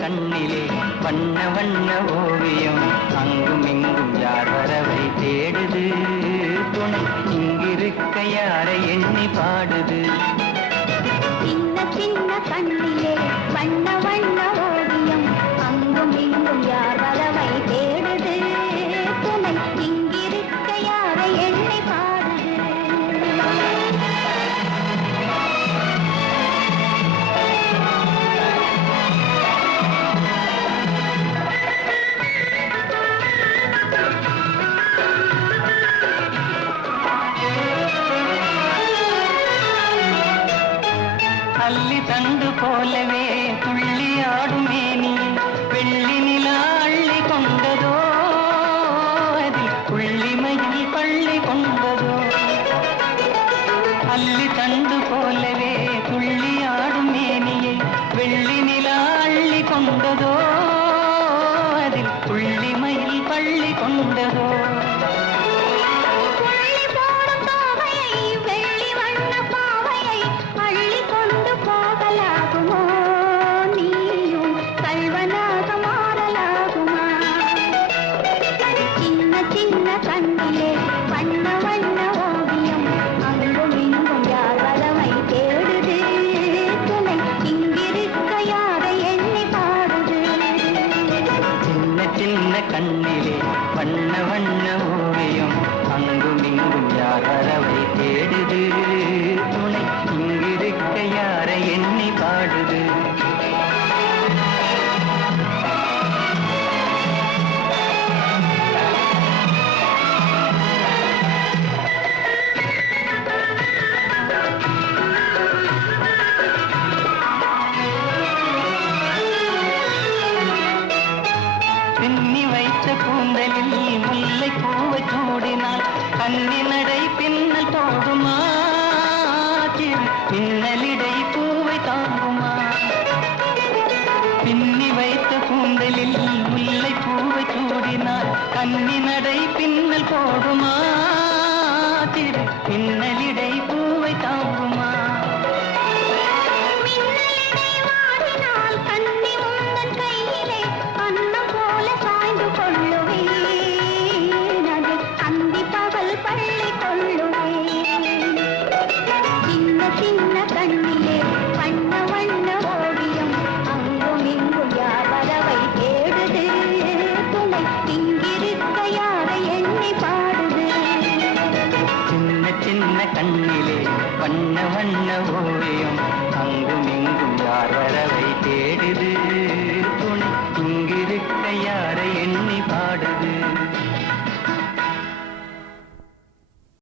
கண்ணிலே வண்ண வண்ண ஓவியம் அங்கும் இங்கும் யார் வரவை தேடுது துணை இங்கிருக்க யாரை எண்ணி பாடுது சின்ன சின்ன கண்ணிலே வண்ண வண்ண ஓவியம் அங்கும் இங்கும் யார் வரவை தேடுது துணை இங்கிருக்க யாரை எண்ணி பாடுது அள்ளி தண்டு போலவே துள்ளி ஆடும் மேனி வெள்ளி நிலா அள்ளி கொண்டதோ அதில் புள்ளிமையில் பள்ளி கொண்டதோ அள்ளி தண்டு போலவே துள்ளி ஆடும் மேனியை வெள்ளி நிலா அள்ளி கொண்டதோ அதில் புள்ளிமையில் பள்ளி கொண்டதோ கண்ணிலே வண்ண வண்ண ஓவியம் அங்கும் இங்கும் யார் வரவை தேடுது துணை இங்கிருக்க யாரை எண்ணி பாடுது சின்ன சின்ன கண்ணிலே வண்ண வண்ண ஓவியம் அங்கும் இங்கும் யார் வரவை தேடுது துணை இங்கிருக்க யாரை எண்ணி பாடுது பின்னி வைத்த கூந்தலில் முல்லை பூவை சூடினால் கண்ணி நடை பின்னல் போடுமா பின்னலிடை பூவை தாங்குமா பின்னி வைத்த கூந்தலில் முல்லை பூவை சூடினால் கண்ணி நடை பின்னல் போடுமா பின்னலிடை பூவை தாங்குமா சின்ன கண்ணிலே வண்ண வண்ண ஓவியம் அங்கும் இங்கும் யார் வரவை தேடுது துணை இங்கிருக்க யாரை எண்ணி பாடுது சின்ன சின்ன கண்ணிலே வண்ண வண்ண ஓவியம் அங்கும் இங்கும் யார் வரவை தேடுது